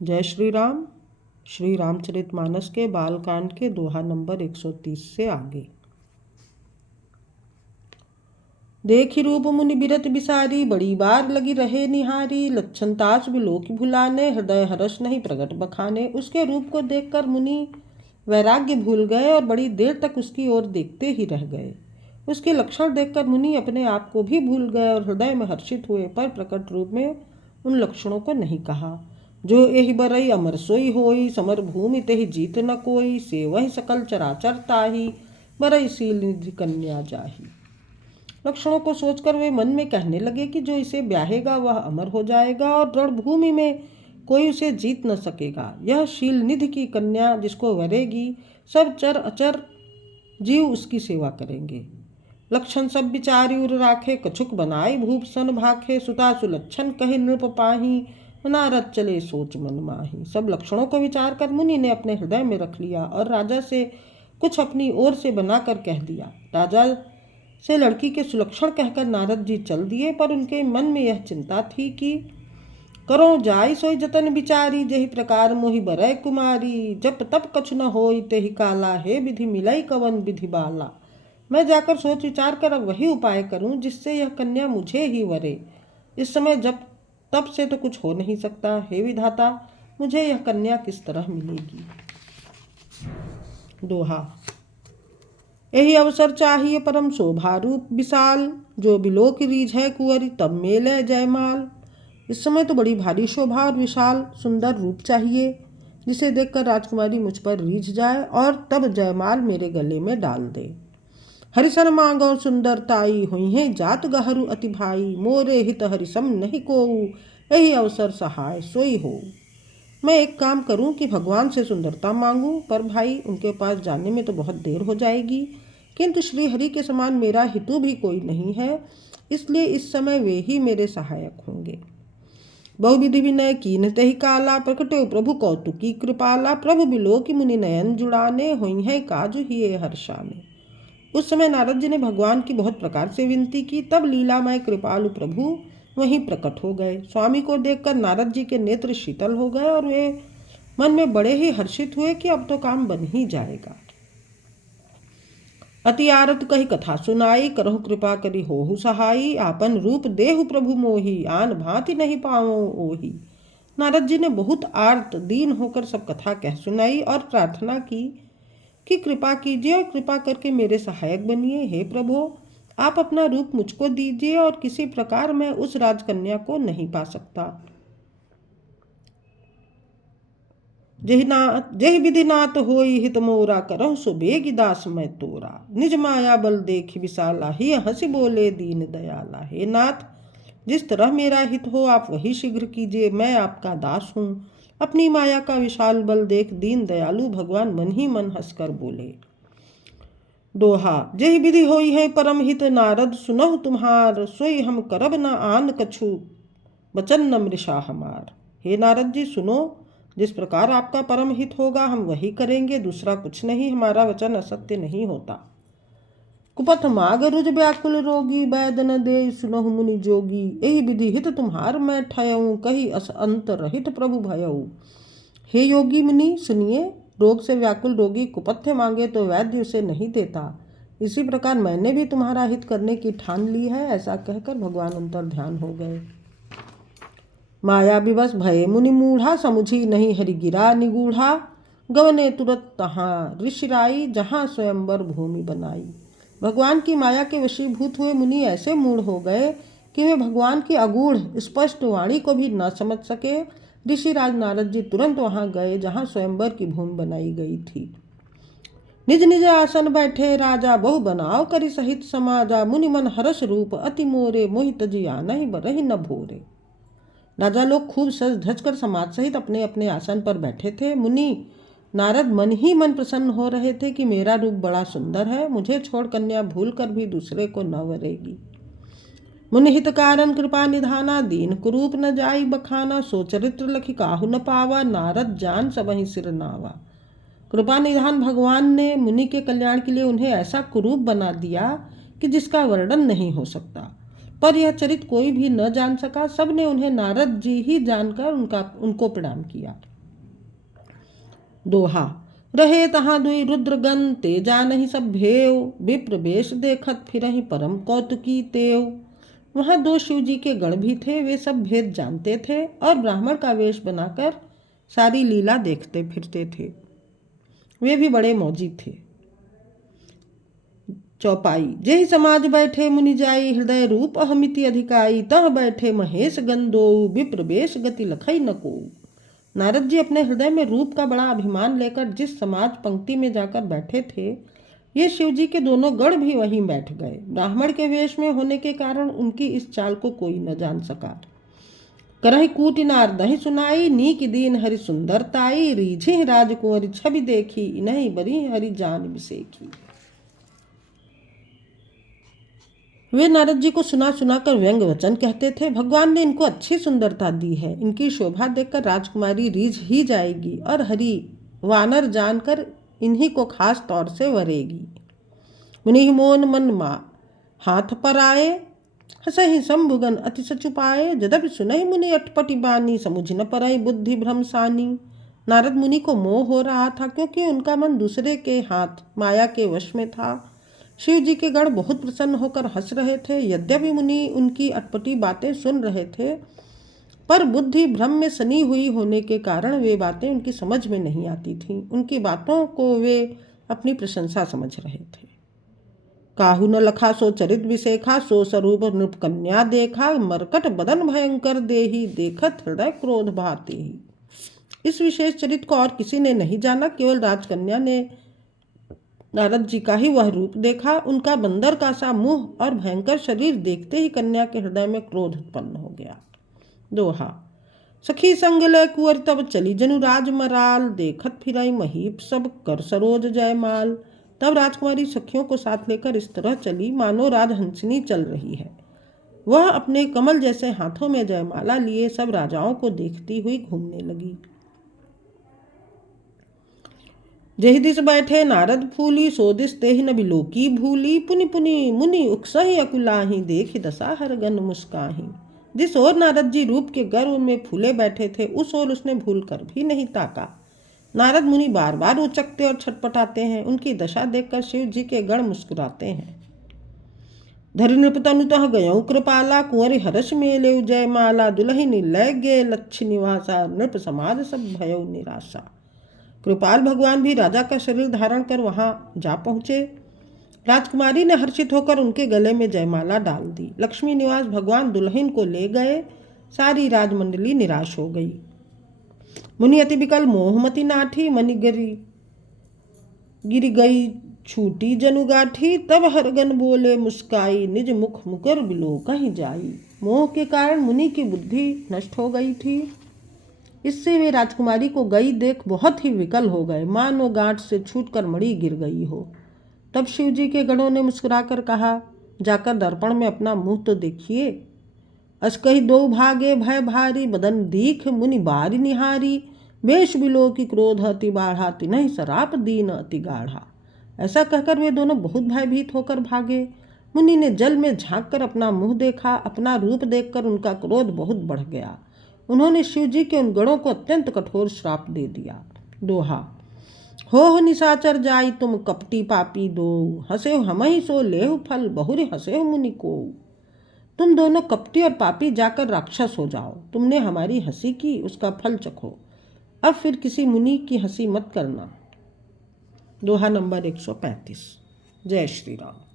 जय श्री रामचरितमानस के बालकांड के दोहा नंबर 130 से आगे। देखी रूप मुनि बिरत बिसारी, बड़ी बार लगी रहे निहारी। लक्षण तास बिलोक भुलाने, हृदय हर्ष नहीं प्रगट बखाने। उसके रूप को देखकर मुनि वैराग्य भूल गए और बड़ी देर तक उसकी ओर देखते ही रह गए। उसके लक्षण देखकर मुनि अपने आप को भी भूल गए और हृदय में हर्षित हुए, पर प्रकट रूप में उन लक्षणों को नहीं कहा। जो एहि बरई अमर सोई होई, समर भूमि तेहि जीत न कोई। से वही सकल चराचर ताही, बरई शील निधि कन्या जाही। लक्षणों को सोचकर वे मन में कहने लगे कि जो इसे ब्याहेगा वह अमर हो जाएगा और रणभूमि में कोई उसे जीत न सकेगा। यह शील निधि की कन्या जिसको वरेगी, सब चर अचर जीव उसकी सेवा करेंगे। लक्षण सब विचारी उर राखे, कछुक बनाई भूप सन भाखे। सुता सुलक्षण कहे नृप पाही, नारद चले सोच मन माही। सब लक्षणों को विचार कर मुनि ने अपने हृदय में रख लिया और राजा से कुछ अपनी ओर से बनाकर कह दिया। राजा से लड़की के सुलक्षण कहकर नारद जी चल दिए, पर उनके मन में यह चिंता थी कि करो जाय सोई जतन बिचारी। जहि प्रकार मोहि बरय कुमारी, जप तप कछु न होई तेहि काला। हे विधि मिलई कवन विधि बाला। मैं जाकर सोच विचार कर अब वही उपाय करूं जिससे यह कन्या मुझे ही वरे। इस समय जब तब से तो कुछ हो नहीं सकता। हे विधाता, मुझे यह कन्या किस तरह मिलेगी। दोहा। यही अवसर चाहिए परम शोभा रूप विशाल, जो बिलोक रीझ है कुंवरी तब मेले जयमाल। इस समय तो बड़ी भारी शोभा और विशाल सुंदर रूप चाहिए, जिसे देखकर राजकुमारी मुझ पर रीझ जाए और तब जयमाल मेरे गले में डाल दे। हरिसन मांगो सुंदर ताई, हुई है जात गहरू अति भाई। मोरे हित हरिसम नहीं कोऊ, यही अवसर सहाय सोई हो। मैं एक काम करूं कि भगवान से सुंदरता मांगूं, पर भाई उनके पास जाने में तो बहुत देर हो जाएगी। किंतु श्री हरि के समान मेरा हितु भी कोई नहीं है, इसलिए इस समय वे ही मेरे सहायक होंगे। बहुविधि विनय कीन तेहि काला, प्रकटे प्रभु कौतुकी कृपाला। प्रभु बिलोक मुनि नयन जुड़ाने, हुई है काजु हिये हर्षाने। उस समय नारद जी ने भगवान की बहुत प्रकार से विनती की, तब लीलामय कृपालु प्रभु वहीं प्रकट हो गए। स्वामी को देखकर नारद जी के नेत्र शीतल हो गए और वे मन में बड़े ही हर्षित हुए कि अब तो काम बन ही जाएगा। अति आरत कही कथा सुनाई, करहु कृपा करी होहु सहाई। आपन रूप देहु प्रभु मोही, आन भांति नहीं पाओ ओही। नारद जी ने बहुत आर्त दीन होकर सब कथा कह सुनाई और प्रार्थना की कि कृपा कीजिए और कृपा करके मेरे सहायक बनिए। हे प्रभु, आप अपना रूप मुझको दीजिए और किसी प्रकार मैं उस राजकन्या को नहीं पा सकता। जहि विधि नाथ होई हित मोरा, करहु सो बेगी दास मैं तोरा। निज माया बल देखि विशाला, ही हंसी बोले दीन दयाला। हे नाथ, जिस तरह मेरा हित हो आप वही शीघ्र कीजिए, मैं आपका दास हूँ। अपनी माया का विशाल बल देख दीन दयालु भगवान मन ही मन हंसकर बोले। दोहा। जहि विधि होई है परम हित, नारद सुनहु तुम्हार। सोई हम करब न आन कछु, वचन न मृषा हमार। हे नारद जी सुनो, जिस प्रकार आपका परम हित होगा हम वही करेंगे, दूसरा कुछ नहीं। हमारा वचन असत्य नहीं होता। कुपथ माग रुज व्याकुल रोगी, बैद न दे सुनहु मुनि जोगी। यही विधि हित तुम्हार मैं ठयऊँ, कही अस अंत रहित प्रभु भयऊ। हे योगी मुनि सुनिए, रोग से व्याकुल रोगी कुपथ्य मांगे तो वैद्य उसे नहीं देता। इसी प्रकार मैंने भी तुम्हारा हित करने की ठान ली है। ऐसा कहकर भगवान अंतर ध्यान हो गए। माया विवश भये मुनि मूढ़ा, समुझी नहीं हरि गिरा निगूढ़ा। गवने तुरत तहाँ ऋषिराई, जहाँ स्वयंवर भूमि बनाई। भगवान की माया के वशीभूत हुए मुनि ऐसे मूढ़ हो गए कि वे भगवान की अगूढ़ स्पष्ट वाणी को भी न समझ सके। ऋषिराज नारद जी तुरंत वहां गए जहां स्वयंवर की भूमि बनाई गई थी। निज निज आसन बैठे राजा, बहु बनाव करि सहित समाजा। मुनि मन हरस रूप अति मोरे, मोहि तजि आनहि बरहि न भोरे। राजा लोग खूब सज धज कर समाज सहित अपने अपने आसन पर बैठे थे। मुनि नारद मन ही मन प्रसन्न हो रहे थे कि मेरा रूप बड़ा सुंदर है, मुझे छोड़ कन्या भूल कर भी दूसरे को न वरेगी। मुनि हित कारण कृपा निधाना, दीन कुरूप न जाई बखाना। सो चरित्र लखि काहू न पावा, नारद जान सबहि सिर नावा। कृपा निधान भगवान ने मुनि के कल्याण के लिए उन्हें ऐसा कुरूप बना दिया कि जिसका वर्णन नहीं हो सकता। पर यह चरित कोई भी न जान सका। सबने उन्हें नारद जी ही जानकर उनको प्रणाम किया। दोहा। रहे तहाँ दुई रुद्रगण ते जानहि सब भेव, विप्र वेश देखत फिरहि परम कौतुकी तेव। वहाँ दो शिव जी के गण भी थे, वे सब भेद जानते थे और ब्राह्मण का वेश बनाकर सारी लीला देखते फिरते थे। वे भी बड़े मौजी थे। चौपाई। जेहि समाज बैठे मुनि जाई, हृदय रूप अहमिति अधिकाई। तह बैठे महेश गंदोऊ, विप्र वेश गति लखई न कोऊ। नारद जी अपने हृदय में रूप का बड़ा अभिमान लेकर जिस समाज पंक्ति में जाकर बैठे थे, ये शिव जी के दोनों गण भी वहीं बैठ गए। ब्राह्मण के वेश में होने के कारण उनकी इस चाल को कोई न जान सका। करहि कूटि नारदहि सुनाई, नीक दीन हरि सुंदरताई। रीझि राजकुंवरी छवि देखी, इन्हीं बरी हरि जान बिसेखी। वे नारद जी को सुना सुना कर व्यंग वचन कहते थे। भगवान ने इनको अच्छी सुंदरता दी है, इनकी शोभा देखकर राजकुमारी रीझ ही जाएगी और हरि वानर जानकर इन्हीं को खास तौर से वरेगी। मुनि मोन मन मा हाथ पर आए, हसहि शंभुगन अति सचुपाए। जदपि सुनहि मुनि अटपटी बानी, समुझ न परई बुद्धि भ्रम सानी। नारद मुनि को मोह हो रहा था, क्योंकि उनका मन दूसरे के हाथ माया के वश में था। शिव जी के गण बहुत प्रसन्न होकर हंस रहे थे। यद्यपि मुनि उनकी अटपटी बातें सुन रहे थे, पर बुद्धि भ्रम में सनी हुई होने के कारण वे बातें उनकी समझ में नहीं आती थीं। उनकी बातों को वे अपनी प्रशंसा समझ रहे थे। काहू न लखा सो चरित विशेखा, सो स्वरूप नृप कन्या देखा। मरकट बदन भयंकर देही, देखत हृदय क्रोध भाते ही। इस विशेष चरित को और किसी ने नहीं जाना, केवल राजकन्या ने नारद जी का ही वह रूप देखा। उनका बंदर का सा मुंह और भयंकर शरीर देखते ही कन्या के हृदय में क्रोध उत्पन्न हो गया। दोहा। सखी संग लय कुंवर तब चली जनु राज मराल, देखत फिराई महीप सब कर सरोज जयमाल। तब राजकुमारी सखियों को साथ लेकर इस तरह चली मानो राजहंसिनी चल रही है। वह अपने कमल जैसे हाथों में जयमाला लिए सब राजाओं को देखती हुई घूमने लगी। जेहि दिस बैठे नारद फूली, सो दिस तेहि न बिलोकी भूली। पुनि पुनि मुनि उकसहि अकुलाही, देखि दशा हर गन मुस्काही। जिस ओर नारद जी रूप के गर्व में फूले बैठे थे, उस ओर उसने भूल कर भी नहीं ताका। नारद मुनि बार बार उचकते और छटपटाते हैं। उनकी दशा देखकर शिव जी के गण मुस्कुराते हैं। धरि नृप तनु तह गयौ कृपाला, कुंवरि हर्ष मेलेउ जयमाला। दुलहिनी लय गे लक्ष्य निवासा, नृप समाज सब भयौ निराशा। कृपाल भगवान भी राजा का शरीर धारण कर वहां जा पहुंचे। राजकुमारी ने हर्षित होकर उनके गले में जयमाला डाल दी। लक्ष्मी निवास भगवान दुल्हन को ले गए। सारी राजमंडली निराश हो गई। मुनि अति विकल मोहमती नाठी, मनि गिर गई छूटी जनुगाठी। तब हरगन बोले मुस्काई, निज मुख मुकर बिलो कहीं जाई। मोह के कारण मुनि की बुद्धि नष्ट हो गई थी। इससे वे राजकुमारी को गई देख बहुत ही विकल हो गए, मानो गांठ से छूटकर मणि गिर गई हो। तब शिव जी के गणों ने मुस्कुराकर कहा, जाकर दर्पण में अपना मुंह तो देखिए। अस कही दो भागे भय भारी, बदन दीख मुनि बारी निहारी। वेश बिलो की क्रोध अति बाढ़ा, तिन्हि सराप दीन अति गाढ़ा। ऐसा कहकर वे दोनों बहुत भयभीत होकर भागे। मुनि ने जल में झांक कर अपना मुंह देखा। अपना रूप देखकर उनका क्रोध बहुत बढ़ गया। उन्होंने शिव जी के उन गणों को अत्यंत कठोर श्राप दे दिया। दोहा। हो निशाचर जाई तुम कपटी पापी दो, हंसे हमहि सो लेहु फल, बहुरे हंसे मुनि को। तुम दोनों कपटी और पापी जाकर राक्षस हो जाओ। तुमने हमारी हंसी की, उसका फल चखो। अब फिर किसी मुनि की हंसी मत करना। दोहा नंबर 135। जय श्री राम।